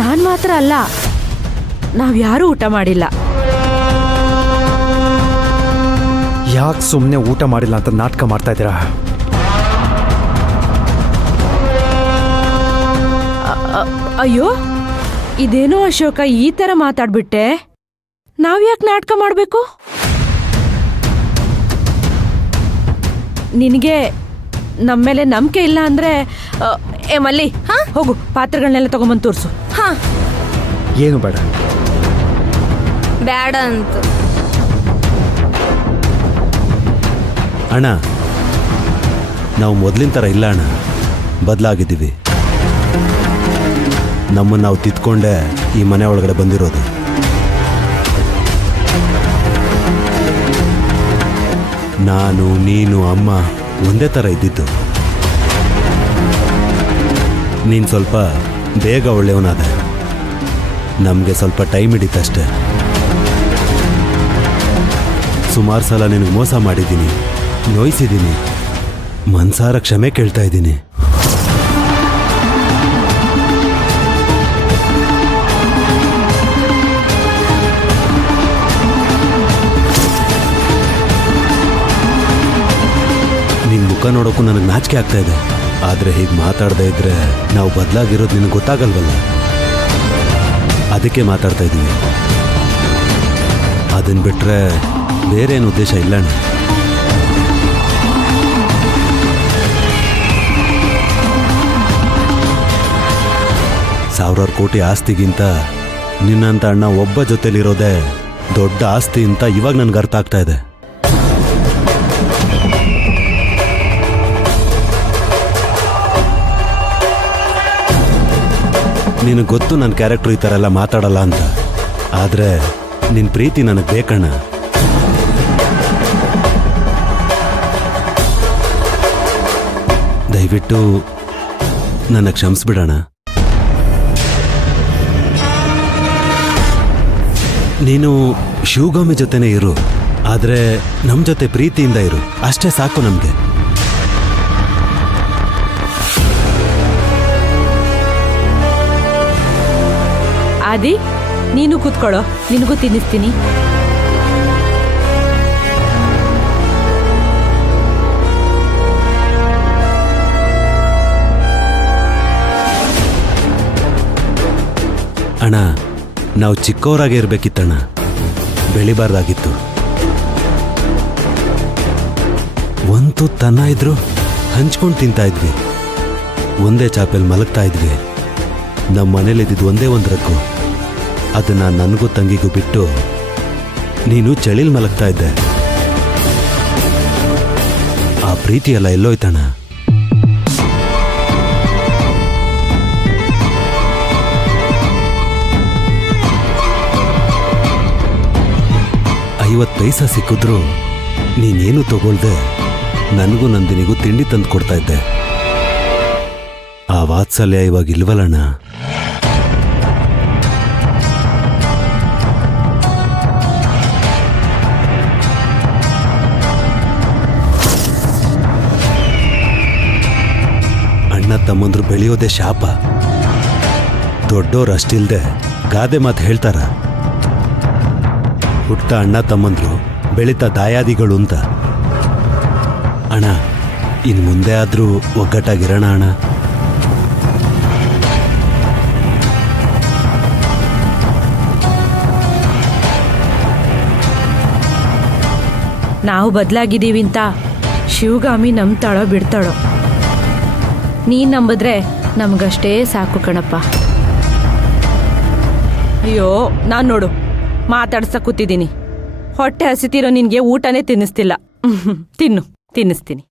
ನಾನ್ ಮಾತ್ರ ಅಲ್ಲ, ನಾವ್ಯಾರೂ ಊಟ ಮಾಡಿಲ್ಲ. ಯಾಕೆ ಸುಮ್ಮನೆ ಊಟ ಮಾಡಿಲ್ಲ ಅಂತ ನಾಟಕ ಮಾಡ್ತಾ ಇದ್ದೀರಾ? ಅಯ್ಯೋ, ಇದೇನೋ ಅಶೋಕ, ಈ ತರ ಮಾತಾಡ್ಬಿಟ್ಟೆ. ನಾವ್ಯಾಕೆ ನಾಟಕ ಮಾಡ್ಬೇಕು? ನಿನಗೆ ನಮ್ಮೇಲೆ ನಂಬಿಕೆ ಇಲ್ಲ ಅಂದ್ರೆ ಏ ಮಲ್ಲಿ, ಹೋಗು ಪಾತ್ರೆಗಳನ್ನೆಲ್ಲ ತಗೊಂಬಂದು ತೋರ್ಸು. ಏನು ಬೇಡ ಬೇಡ ಅಂತ. ಅಣ್ಣ, ನಾವು ಮೊದಲಿನ ಥರ ಇಲ್ಲ ಅಣ್ಣ, ಬದಲಾಗಿದ್ದೀವಿ. ನಮ್ಮನ್ನು ನಾವು ತಿದ್ಕೊಂಡೇ ಈ ಮನೆ ಒಳಗಡೆ ಬಂದಿರೋದು. ನಾನು, ನೀನು, ಅಮ್ಮ ಒಂದೇ ಥರ ಇದ್ದಿದ್ದು. ನೀನು ಸ್ವಲ್ಪ ಬೇಗ ಒಳ್ಳೆಯವನಾದ. ನಮಗೆ ಸ್ವಲ್ಪ ಟೈಮ್ ಹಿಡಿತಷ್ಟೆ. ಸುಮಾರು ಸಲ ನಿನಗೆ ಮೋಸ ಮಾಡಿದ್ದೀನಿ, ನೋಯಿಸಿದ್ದೀನಿ, ಮನ್ಸಾರ ಕ್ಷಮೆ ಕೇಳ್ತಾ ಇದ್ದೀನಿ. ನಿನ್ನ ಮುಖ ನೋಡೋಕ್ಕೂ ನನಗೆ ನಾಚಿಕೆ ಆಗ್ತಾ ಇದೆ. ಆದರೆ ಹೀಗೆ ಮಾತಾಡದೇ ಇದ್ರೆ ನಾವು ಬದಲಾಗಿರೋದು ನಿನಗೆ ಗೊತ್ತಾಗಲ್ವಲ್ಲ, ಅದಕ್ಕೆ ಮಾತಾಡ್ತಾ ಇದ್ದೀವಿ. ಅದನ್ನು ಬಿಟ್ಟರೆ ಬೇರೆ ಏನು ಉದ್ದೇಶ ಇಲ್ಲ ಅಣ್ಣ. ಸಾವಿರಾರು ಕೋಟಿ ಆಸ್ತಿಗಿಂತ ನಿನ್ನಂತ ಅಣ್ಣ ಒಬ್ಬ ಜೊತೆಲಿರೋದೇ ದೊಡ್ಡ ಆಸ್ತಿ ಅಂತ ಇವಾಗ ನನಗೆ ಅರ್ಥ ಆಗ್ತಾ ಇದೆ. ನಿನಗೆ ಗೊತ್ತು ನನ್ನ ಕ್ಯಾರೆಕ್ಟರ್ ಈ ಥರ ಎಲ್ಲ ಮಾತಾಡಲ್ಲ ಅಂತ. ಆದರೆ ನಿನ್ನ ಪ್ರೀತಿ ನನಗೆ ಬೇಕಣ್ಣ. ದಯವಿಟ್ಟು ನನ್ನ ಕ್ಷಮಿಸ್ಬಿಡೋಣ. ನೀನು ಶಿವಗಾಮಿ ಜೊತೆನೇ ಇರು, ಆದರೆ ನಮ್ಮ ಜೊತೆ ಪ್ರೀತಿಯಿಂದ ಇರು, ಅಷ್ಟೇ ಸಾಕು ನಮಗೆ. ಆದಿ, ನೀನು ಕೂತ್ಕೊಳ್ಳೋ, ನಿನಗೂ ತಿನ್ನಿಸ್ತೀನಿ. ಅಣ್ಣ, ನಾವು ಚಿಕ್ಕವರಾಗೆ ಇರಬೇಕಿತ್ತಣ್ಣ, ಬೆಳಿಬಾರ್ದಾಗಿತ್ತು. ಒಂದು ತನ್ನ ಇದ್ರು ಹಂಚ್ಕೊಂಡು ತಿಂತಾ ಇದ್ವಿ, ಒಂದೇ ಚಾಪೆಲ್ ಮಲಗ್ತಾ ಇದ್ವಿ. ನಮ್ಮ ಮನೇಲಿದ್ದಿದ್ದು ಒಂದೇ ಒಂದು ರಕ್ಕು, ಅದನ್ನ ನನಗೂ ತಂಗಿಗೂ ಬಿಟ್ಟು ನೀನು ಚಳಿಲ್ ಮಲಗ್ತಾ ಇದ್ದೆ. ಆ ಪ್ರೀತಿ ಎಲ್ಲ ಎಲ್ಲೋಯ್ತಣ್ಣ. $50 ಪೈಸಾ ಸಿಕ್ಕಿದ್ರು ನೀನೇನು ತಗೊಳ್ದೆ ನನಗೂ ನಂದಿನಿಗೂ ತಿಂಡಿ ತಂದು ಕೊಡ್ತಾ ಇದ್ದೆ. ಆ ವಾತ್ಸಲ್ಯ ಇವಾಗ ಇಲ್ವಲ್ಲಣ್ಣ. ಅಣ್ಣ ತಮ್ಮಂದ್ರು ಬೆಳೆಯೋದೇ ಶಾಪ. ದೊಡ್ಡೋರು ಅಷ್ಟಿಲ್ದೆ ಗಾದೆ ಮಾತು ಹೇಳ್ತಾರ, ಹುಟ್ಟ ಅಣ್ಣ ತಮ್ಮಂದ್ರು ಬೆಳೀತಾ ದಾಯಾದಿಗಳು ಅಂತ. ಅಣ್ಣ, ಇನ್ನು ಮುಂದೆ ಆದರೂ ಒಗ್ಗಟ್ಟಾಗಿರೋಣ ಅಣ್ಣ. ನಾವು ಬದಲಾಗಿದ್ದೀವಿ ಅಂತ ಶಿವಗಾಮಿ ನಂಬ್ತಾಳೋ ಬಿಡ್ತಾಳೋ, ನೀನ್ ನಂಬಿದ್ರೆ ನಮಗಷ್ಟೇ ಸಾಕು ಕಣಪ್ಪ. ಅಯ್ಯೋ, ನಾನು ನೋಡು ಮಾತಾಡ್ಸಕ್ ಕೂತಿದ್ದೀನಿ, ಹೊಟ್ಟೆ ಹಸಿತಿರೋ ನಿನ್ಗೆ ಊಟನೇ ತಿನ್ನಿಸ್ತಿಲ್ಲ. ತಿನ್ನು, ತಿನ್ನಿಸ್ತೀನಿ.